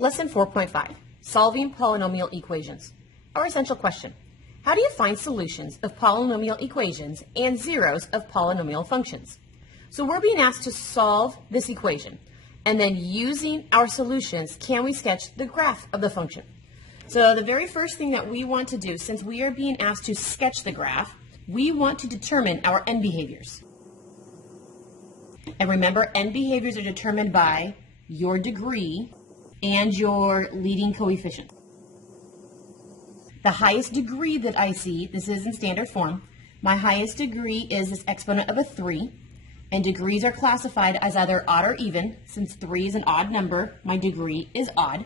Lesson 4.5, Solving Polynomial Equations. Our essential question, how do you find solutions of polynomial equations and zeros of polynomial functions? So we're being asked to solve this equation, and then using our solutions, can we sketch the graph of the function? So the very first thing that we want to do, since we are being asked to sketch the graph, we want to determine our end behaviors. And remember, end behaviors are determined by your degree and your leading coefficient. The highest degree that I see, this is in standard form, my highest degree is this exponent of a 3, and degrees are classified as either odd or even. Since 3 is an odd number, my degree is odd.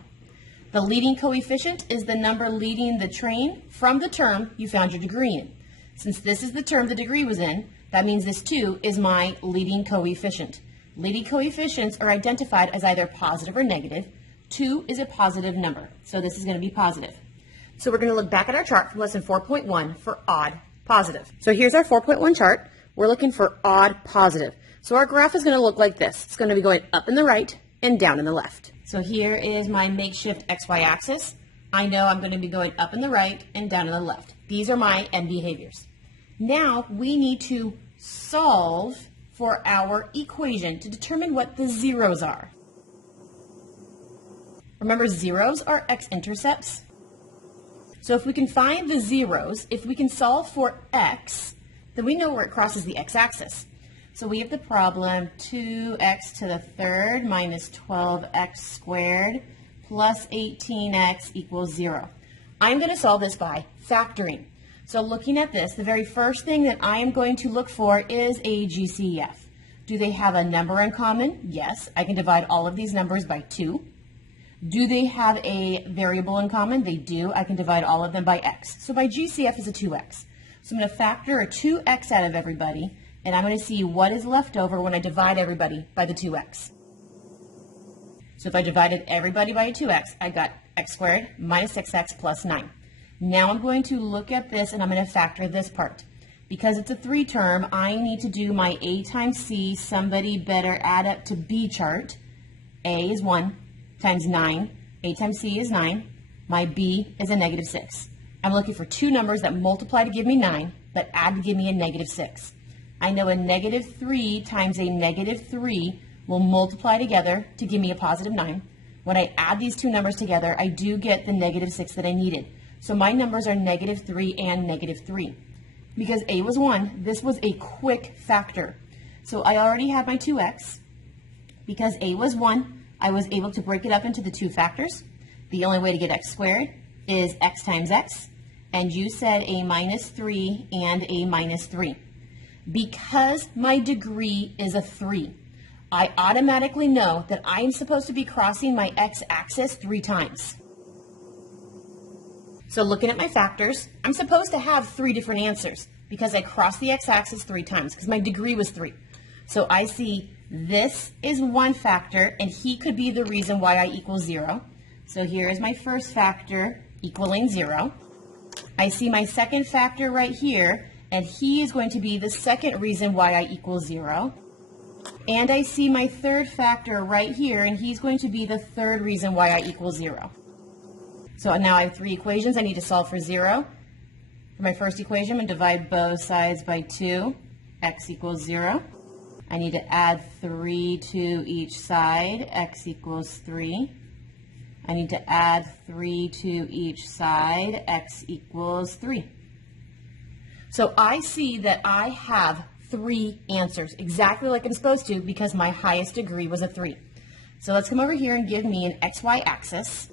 The leading coefficient is the number leading the train from the term you found your degree in. Since this is the term the degree was in, that means this 2 is my leading coefficient. Leading coefficients are identified as either positive or negative. 2 is a positive number, so this is going to be positive. So we're going to look back at our chart from lesson 4.1 for odd positive. So here's our 4.1 chart. We're looking for odd positive. So our graph is going to look like this. It's going to be going up in the right and down in the left. So here is my makeshift XY axis. I know I'm going to be going up in the right and down in the left. These are my end behaviors. Now we need to solve for our equation to determine what the zeros are. Remember, zeros are x-intercepts. So if we can find the zeros, if we can solve for x, then we know where it crosses the x-axis. So we have the problem 2x to the third minus 12x squared plus 18x equals 0. I'm going to solve this by factoring. So looking at this, the very first thing that I am going to look for is a GCF. Do they have a number in common? Yes. I can divide all of these numbers by 2. Do they have a variable in common? They do. I can divide all of them by x. So my GCF is a 2x. So I'm going to factor a 2x out of everybody, and I'm going to see what is left over when I divide everybody by the 2x. So if I divided everybody by a 2x, I got x squared minus 6x plus 9. Now I'm going to look at this, and I'm going to factor this part. Because it's a 3 term, I need to do my a times c. Somebody better add up to b chart. A is 1 times 9. A times c is 9. My b is a negative 6. I'm looking for two numbers that multiply to give me 9, but add to give me a negative 6. I know a negative 3 times a negative 3 will multiply together to give me a positive 9. When I add these two numbers together, I do get the negative 6 that I needed. So my numbers are negative 3 and negative 3. Because a was 1, this was a quick factor. So I already have my 2x. Because a was 1, I was able to break it up into the two factors. The only way to get x squared is x times x. And you said a minus 3 and a minus 3. Because my degree is a 3, I automatically know that I am supposed to be crossing my x-axis 3 times. So looking at my factors, I'm supposed to have 3 different answers because I crossed the x-axis 3 times because my degree was 3. So I see this is one factor, and he could be the reason why I equal 0. So here is my first factor equaling 0. I see my second factor right here, and he is going to be the second reason why I equal 0. And I see my third factor right here, and he's going to be the third reason why I equal 0. So now I have 3 equations. I need to solve for 0. For my first equation, I'm going to divide both sides by 2. X equals 0. I need to add 3 to each side. X equals 3. I need to add 3 to each side. X equals 3. So I see that I have 3 answers, exactly like I'm supposed to, because my highest degree was a 3. So let's come over here and give me an XY axis.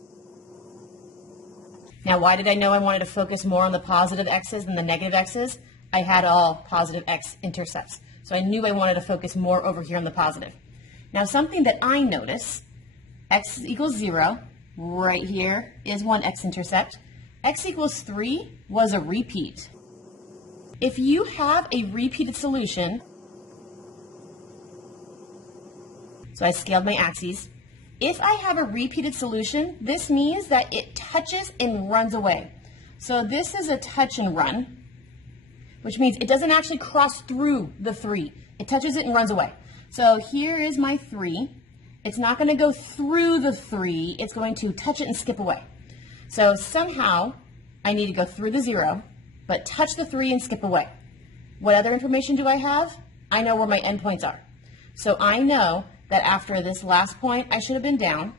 Now, why did I know I wanted to focus more on the positive x's than the negative x's? I had all positive x-intercepts. So I knew I wanted to focus more over here on the positive. Now, something that I notice, x equals 0, right here is one x-intercept. X equals 3 was a repeat. If you have a repeated solution, so I scaled my axes. If I have a repeated solution, this means that it touches and runs away. So this is a touch and run, which means it doesn't actually cross through the 3. It touches it and runs away. So here is my 3, it's not going to go through the 3, it's going to touch it and skip away. So somehow I need to go through the 0, but touch the 3 and skip away. What other information do I have? I know where my endpoints are. So I know that after this last point, I should have been down.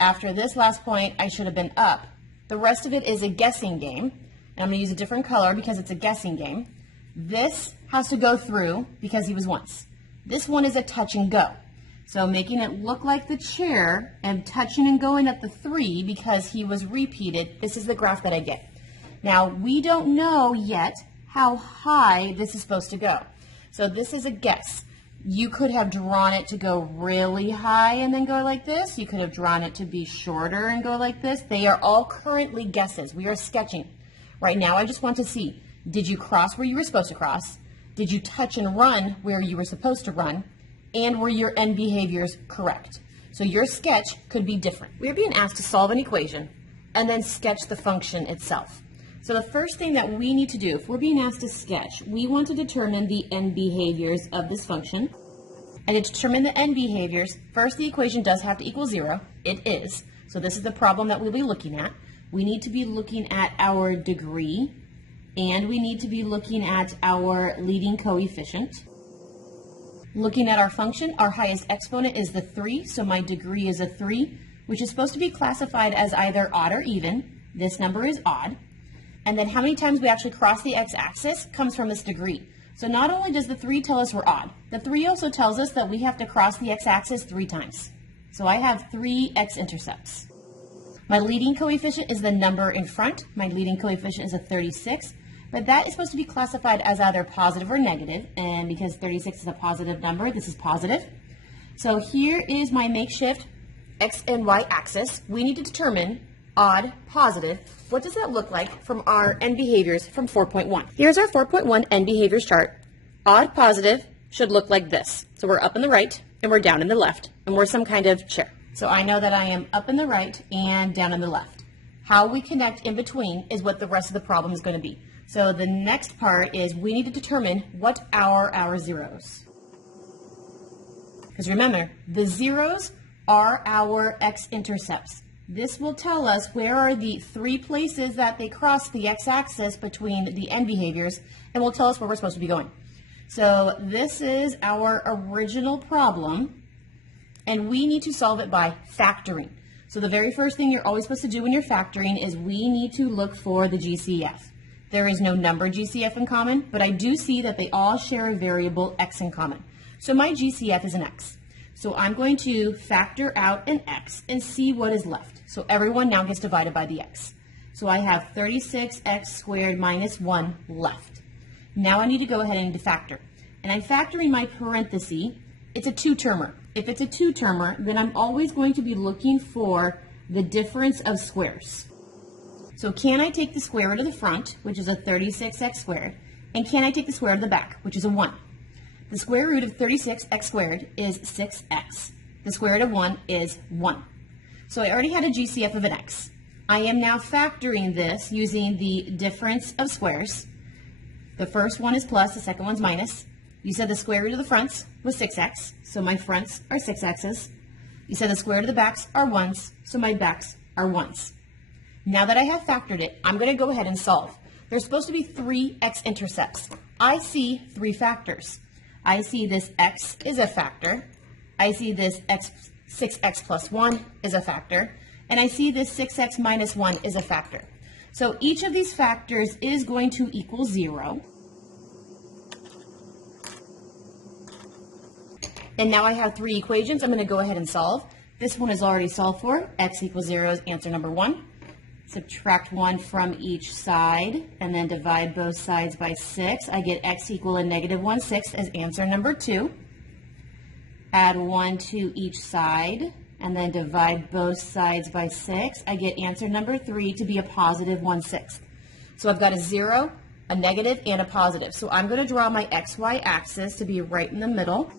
After this last point, I should have been up. The rest of it is a guessing game. And I'm going to use a different color because it's a guessing game. This has to go through because he was once. This one is a touch and go. So making it look like the chair and touching and going at the 3 because he was repeated, this is the graph that I get. Now, we don't know yet how high this is supposed to go. So this is a guess. You could have drawn it to go really high and then go like this. You could have drawn it to be shorter and go like this. They are all currently guesses. We are sketching. Right now, I just want to see, did you cross where you were supposed to cross? Did you touch and run where you were supposed to run? And were your end behaviors correct? So your sketch could be different. We are being asked to solve an equation and then sketch the function itself. So the first thing that we need to do, if we're being asked to sketch, we want to determine the end behaviors of this function. And to determine the end behaviors, first the equation does have to equal 0. It is. So this is the problem that we'll be looking at. We need to be looking at our degree, and we need to be looking at our leading coefficient. Looking at our function, our highest exponent is the 3, so my degree is a 3, which is supposed to be classified as either odd or even. This number is odd. And then how many times we actually cross the x-axis comes from this degree. So not only does the 3 tell us we're odd, the 3 also tells us that we have to cross the x-axis 3 times. So I have 3 x-intercepts. My leading coefficient is the number in front. My leading coefficient is a 36, but that is supposed to be classified as either positive or negative, and because 36 is a positive number, this is positive. So here is my makeshift x and y axis. We need to determine odd, positive. What does that look like from our end behaviors from 4.1? Here's our 4.1 end behaviors chart. Odd, positive should look like this. So we're up in the right and we're down in the left, and we're some kind of chair. So I know that I am up in the right and down in the left. How we connect in between is what the rest of the problem is going to be. So the next part is we need to determine what are our zeros. Because remember, the zeros are our x-intercepts. This will tell us where are the 3 places that they cross the x-axis between the end behaviors, and will tell us where we're supposed to be going. So this is our original problem, and we need to solve it by factoring. So the very first thing you're always supposed to do when you're factoring is we need to look for the GCF. There is no number GCF in common, but I do see that they all share a variable x in common. So my GCF is an x. So I'm going to factor out an x and see what is left. So everyone now gets divided by the x. So I have 36x squared minus 1 left. Now I need to go ahead and factor. And I'm factoring my parenthesis. It's a 2-termer. If it's a 2-termer, then I'm always going to be looking for the difference of squares. So can I take the square root of the front, which is a 36x squared, and can I take the square root of the back, which is a 1? The square root of 36x squared is 6x. The square root of 1 is 1. So I already had a GCF of an x. I am now factoring this using the difference of squares. The first one is plus, the second one's minus. You said the square root of the fronts was 6x, so my fronts are 6x's. You said the square root of the backs are 1's, so my backs are 1's. Now that I have factored it, I'm going to go ahead and solve. There's supposed to be 3 x-intercepts. I see 3 factors. I see this x is a factor. I see this 6x plus 1 is a factor. And I see this 6x minus 1 is a factor. So each of these factors is going to equal 0. And now I have 3 equations I'm going to go ahead and solve. This one is already solved for. X equals 0 is answer number 1. Subtract 1 from each side and then divide both sides by 6. I get x equal a negative 1/6 as answer number 2. Add 1 to each side and then divide both sides by 6. I get answer number 3 to be a positive 1/6. So I've got a 0, a negative, and a positive. So I'm going to draw my xy axis to be right in the middle.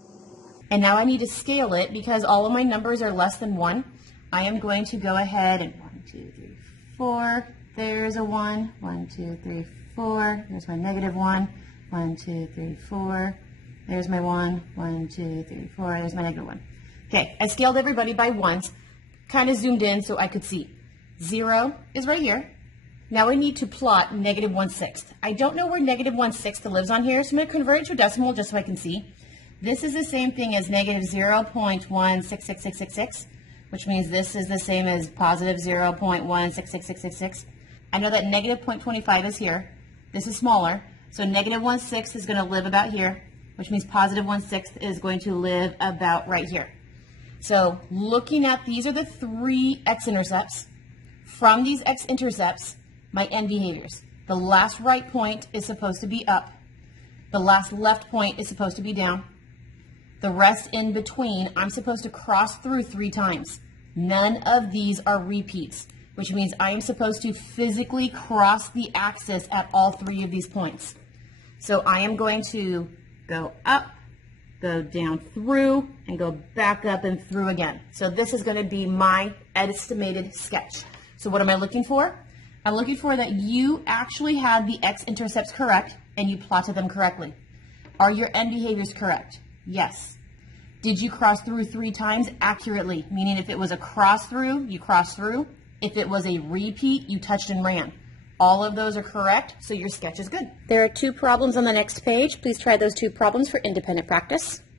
And now I need to scale it because all of my numbers are less than 1. I am going to go ahead and 1, 2, 3, 4. There's a 1. 1, 2, 3, 4. There's my negative 1. 1, 2, 3, 4. There's my 1. 1, 2, 3, 4. There's my negative 1. Okay, I scaled everybody by ones, kind of zoomed in so I could see. 0 is right here. Now I need to plot negative 1/6. I don't know where negative 1/6 lives on here, so I'm going to convert it to a decimal just so I can see. This is the same thing as negative 0.166666, which means this is the same as positive 0.166666. I know that negative 0.25 is here. This is smaller, so negative 1/6 is going to live about here, which means positive 1/6 is going to live about right here. So looking at these are the three x-intercepts. From these x-intercepts, my end behaviors. The last right point is supposed to be up. The last left point is supposed to be down. The rest in between, I'm supposed to cross through 3 times. None of these are repeats, which means I am supposed to physically cross the axis at all 3 of these points. So I am going to go up, go down through, and go back up and through again. So this is going to be my estimated sketch. So what am I looking for? I'm looking for that you actually had the x-intercepts correct and you plotted them correctly. Are your end behaviors correct? Yes. Did you cross through 3 times accurately? Meaning if it was a cross through, you crossed through. If it was a repeat, you touched and ran. All of those are correct, so your sketch is good. There are 2 problems on the next page. Please try those 2 problems for independent practice.